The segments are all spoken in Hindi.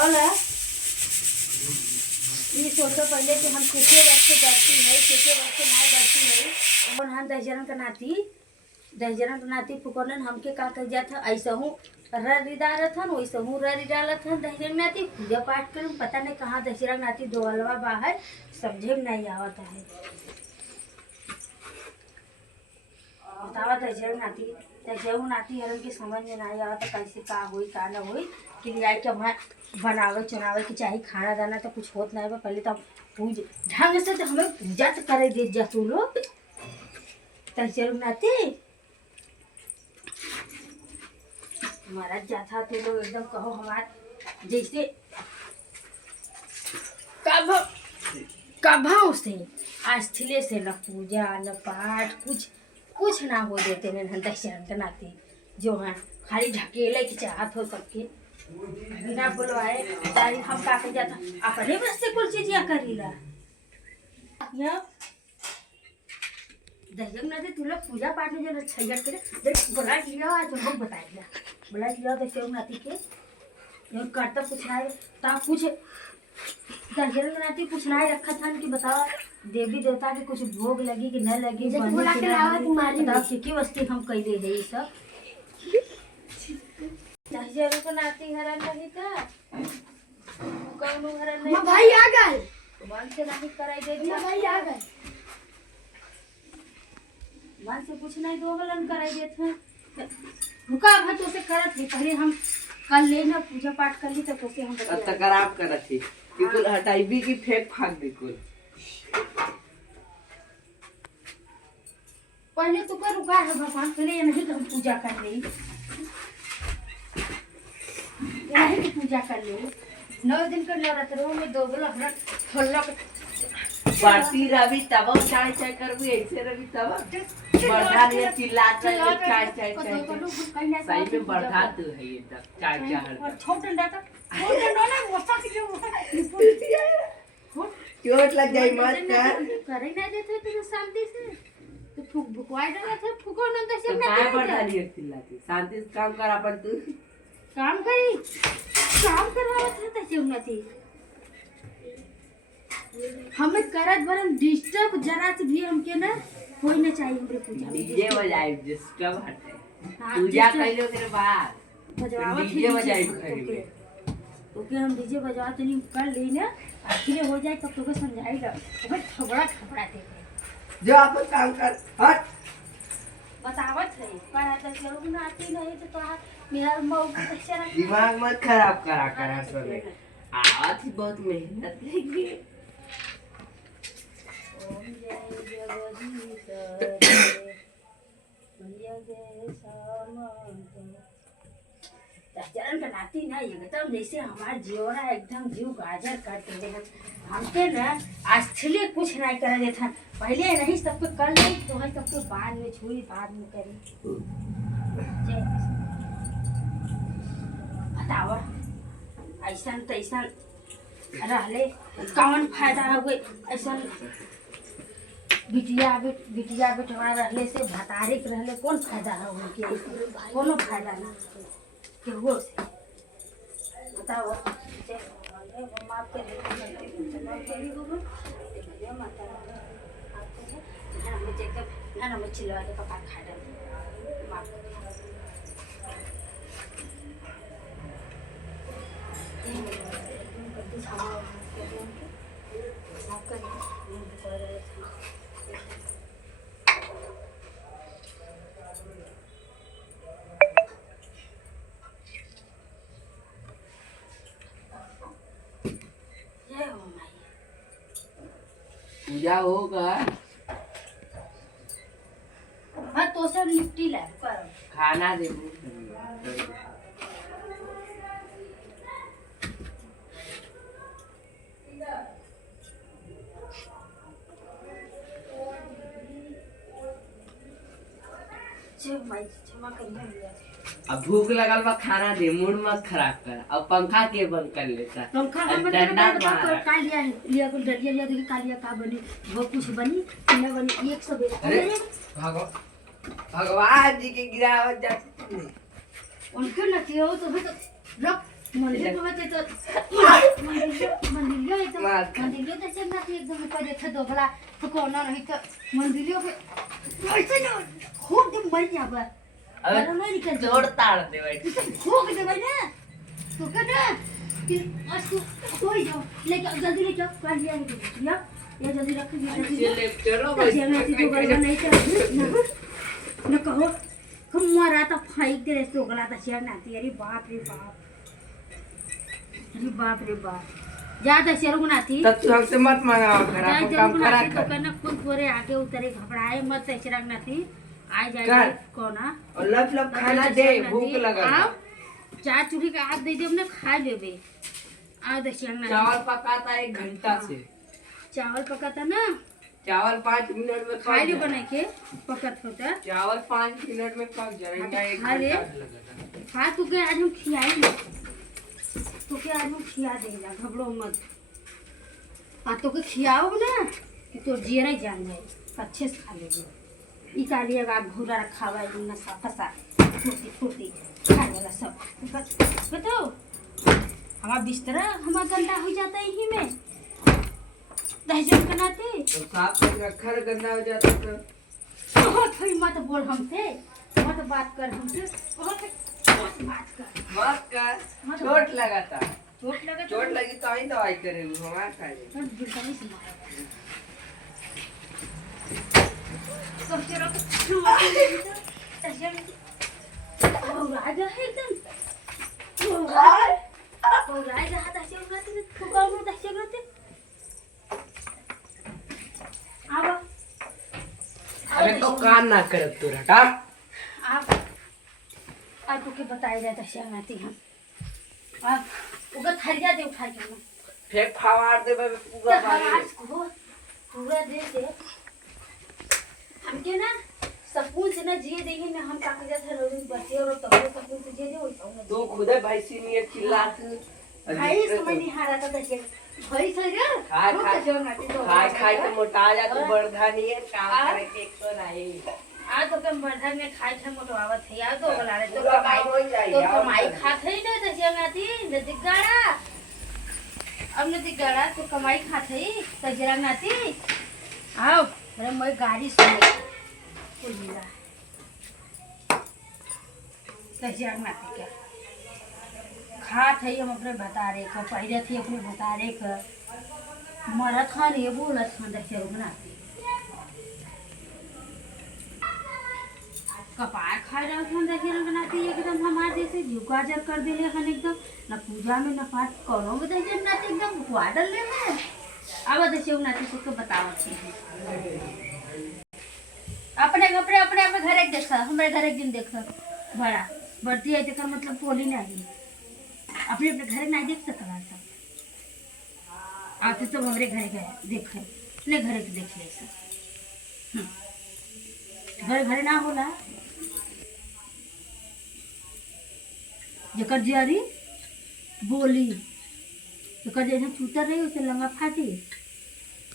बोला ये सोचो पहले कि हम किसी वक्त से डरती है, किसी वक्त से ना डरती है। और हम दहजरन का नाती फुकरन हमके का कह जाता ऐसा हूँ ररी डालत हन वैसा हूँ ररी डालत हन दहजरन नाती पूजा पाठ कर पता नहीं कहाँ दहजरन नाती दोगलवा बाहर समझे में नहीं आवत है। बतावा दहजरन नाती हरन के समझ में नहीं आवत कैसे का हुई का ना हुई कि लिया के हमारे बनावे चुनावे के चाहिए खाना दाना तो कुछ होत नहीं है। पहले तो पूज ढंग से तो हमें पूजा तो करे दे जा तू लोग दहजरन नाती हमारा जाता तो लोग एकदम कहो हमारे जैसे कभाव से आस्थिले से न पूजा न पाठ कुछ ना हो देते न दहशत नाते जो है खाली ढकेले की चाहत हो सबके बिना बुलवाए तारीफ हम का कर जाता अपने बस से कुछ चीज या करीला दहजम नाते तू लोग पूजा पाठ में जो छैया करे देख बुला लिया आज तुमको बताएगा बुला लिया दहजम नाती के जो करता कुछ ना ता कुछ दहजम नाती कुछ ना रखा था कि बताओ देवी देवता के कुछ भोग लगी कि न लगी बुला के लावा तुम्हारी बताओ की वस्तु हम कैले है ये सब दहजम नाती हरन नहीं था कौनो हरन नहीं भाई आ गए मन से नहीं कराई दे दिया भाई आ गए मन से कुछ नहीं दोगलन कराई देते रुका भाई तो से करत है पहले हम कल लेना पूजा पाठ कर ली तब तो से हम अब तक खराब करत थी कि कुल हटाईबी की फेंक फाक दे कुल पहले तो कर रुका है भगवान पहले ये नहीं कि हम पूजा कर ले नहीं कि पूजा कर ले 9 दिन कर नवरात्रों में दोगला हर फल्ला बाटी रवि तब चाय चाय करबू ऐसे रवि तब बढ़ा ने चिल्लाता है चाय चाय चाय सही में बढ़ा तो है ये तब चाय चाय छोड़ डंडा ना मस्ता की चोट लग जाए मत कर करे ना देते तो शांति से तो फूक बुकवाई डाला था फूको न तो से काय बढ़ा लिया चिल्लाती शांति से काम कर अपन तू काम करवा था तसे उन्नति हमें करत बरन डिस्टर्ब जरा से भी हमके ना होई ना चाहिए हमरे पूजा डीजे बजाए डिस्टर्ब हटे पूजा कइलो तेरे बाद बजवावत डीजे बजाए खरी ओके हम डीजे बजवाते नहीं कर ले ना आखिर हो जाए तब तो समझाएगा बहुत खबड़ा दे जो अपन काम कर हट बतावत है पर आता जरूर ना आती नहीं तो मेरा मऊ का दिमाग मत खराब करा सोने आज बहुत मेहनत लगी ओम जय जगदीश जय दहजरन का नाती ना एकदम जैसे हमारा जियोरा एकदम जीव गाजर काट दे हमके ना आस्थले कुछ नहीं करा देता पहले नहीं सबको कर ले तो है सबको बाद में छुई बाद में करी बताओ ऐसा तैसा रहले कौन फायदा हो गई ऐसा बिटिया बेटवा रहले से भतारिक रहले कौन फायदा हो उनके कोनो फायदा ना के हो से बताओ माफ कर माता हमें चेकअप ना हमें चिल्ला के पका खा डाल माफ पूजा होगा हाँ तो सब लिट्टी ला खाना दे अब भूख लगल बा खाना दे मूड मत खराब कर अब पंखा के बंद कर लेता पंखा डंडा मार का लिया को डलिया लिया देखी कालिया का बनी वो कुछ बनी न बनी 100 अरे भगवान जी के गिरावत जाती उनके न कियो तो भी तो रख मंदिर बघते तर मंदिर एकदम मंदिर त्याच्या ना एकदम ऊपर येथे दोगला तो कोणा नाही तर मंदिर ऐसे ना खूप दिन मर जा बा अब नहीं निकल जोड़ ताड़ दे भाई खूब दे भाई ना तो कहना कि आज तू कोई जाओ लेके जल्दी लेके कर लिया है या ये जल्दी रख अच्छे ले चलो भाई नहीं कर न कहो हम मारा था फाइट दे तो गला था शेर नाती अरे बाप रे बाप ज्यादा शेर गुनाती तब तू हमसे मत मांगा खराब काम करा तो करना खुद थोड़े आगे उतरे घबराए मत ऐसे रखना थी आ कर। जाए कोना और लब लब खाना दे भूख लगा आओ चार चूड़ी का हाथ दे दे हमने खा लेबे आ दे शेर चावल पकाता 1 घंटा से चावल पकाता ना चावल 5 मिनट में खाई ले पक बना के पकत होता चावल 5 मिनट में पक जाएगा 1 अरे। घंटा लगेगा हाँ तू के आज हम खियाएंगे तो के आज हम खिया देगा घबरो मत आ तो के खियाओ ना कि तो जीरा जान जाए अच्छे से खा लेगे ई का लिए का भूरा खावा ना फसा फुर्ती खा लेगा सब बताओ हमारा बिस्तरा हमारा गंदा हो जाता है यही में दहजन बनाते तो साफ करके रखा गंदा हो जाता तो बहुत थोड़ी मत बोल हमसे मत बात कर हमसे बहुत बात कर मत कर चोट लगा था चोट लगा चोट लगी तो ही दवाई करेंगे हमारा खाए तो बिल्कुल नहीं सुना तो तेरा और राजा है एकदम और राजा हाथ ऐसे उठाते तो कौन उठा ऐसे करते आवा अरे तो कान ना कर तू हटा आप आपको के बताया जाता है आती हम आप उधर थरिया दे उठा के ना फेंक फावाड़ दे पूरा पानी पूरा दे दे हमके ना सकून से ना जिए देंगे ना हम का कर जाते रोज बच्चे और तब सकून से जिए दे वैसा तू खुद भैंसी नहीं चिल्लात भाई समझ नहीं आ रहा था तैसे भाई सर खाए खाए तो मोटा जा तू बर्धा नहीं है काम करे के तो नहीं आ तो कम बर्धा में खाए थे मोटवावत है यार तो बोला रे तो पूरा काम हो जाए तो कमाई खाते ही ना तैसे में आती नजदीक गाड़ा अब नजदीक गाड़ा तो कमाई खाते ही तजरा में आती आओ अरे मैं गाड़ी सुनी पुलिला तजरा में आती क्या खात है हम अपने बता रहे का पहले थी अपने बता रहे का मराथन ये बोलत हन देखिए बनाती कपार खा रहा हन देखिए बनाती एकदम हमारे जैसे झुकाजर कर देले हन एकदम ना पूजा में ना पाठ करो में देखिए ना एकदम क्वाडल ले में अब देखिए नाती सबको बताओ छी अपने कपड़े अपने अपने घर एक देखा हमारे घर एक दिन देखा बड़ा बढ़ती है देखा मतलब पोली नहीं अपने अपने घर नहीं देख सकता था आते सब हमारे घर गए देख अपने घर के देख ले सब घर घर ना होला जकर जियारी बोली जकर जैसे छूतर रही उसे लंगा फाटी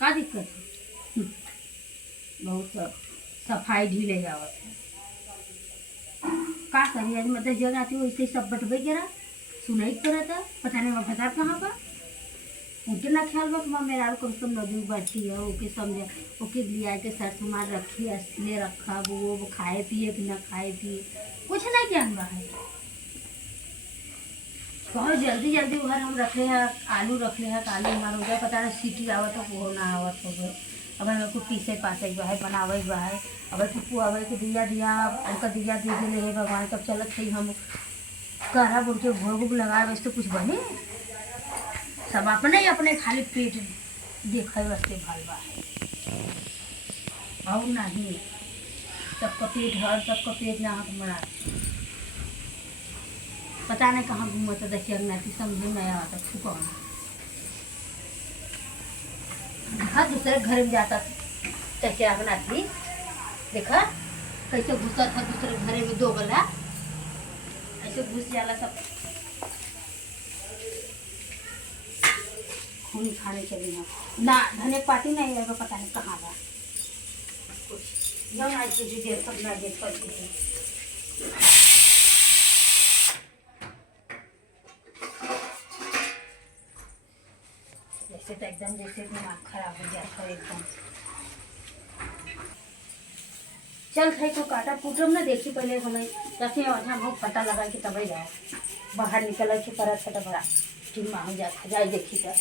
का दिक्कत है बहुत सफाई ढीले जावत है का करिए मतलब जगह आती वैसे सब बटबे गिरा सुनाई पड़ा था पता नहीं वहाँ फसार कहाँ पर उनके ना ख्याल बा कि मेरा कम से कम नदी बढ़ती है ओके समझे ओके लिया के सर सामान रखी ले रखा वो खाए पिए कि ना खाए पिए कुछ नहीं क्या हुआ है बहुत जल्दी जल्दी उधर हम रखे हैं आलू रखे हैं आलू हमारा हो जाए पता नहीं सीटी आवत हो वो ना आवत हो गए अब मेरे को पीसे पासे हुआ है बनावे हुआ है अब टुप्पू आवे के दिया उनका दिया दे दे ले भगवान कब चलत थी हम करा बोल के भोग लगाए वैसे तो कुछ बने सब अपने ही अपने खाली पेट देखे वैसे भलवा है और नहीं सबका पेट हर सबका पेट यहाँ मरा पता नहीं कहाँ घूमा था देखिए अगनाती समझ में आया था तू कौन देखा दूसरे घर में जाता कैसे अगनाती देखा कैसे घुसा था दूसरे घर में दो गला ऐसे घुस जाला सब खून खाने चले हैं ना धने पार्टी नहीं है पता नहीं कहाँ गया कुछ जब आज की देर तक ना देर कर से तो एकदम जैसे दिमाग खराब हो गया था एकदम। चल भाई तो काटा कूटम ना देखी पहले हमें रखे हम पता लगा कि तब जाए बाहर निकल के परत फटा बड़ा ठीक मांग जाए देखी तो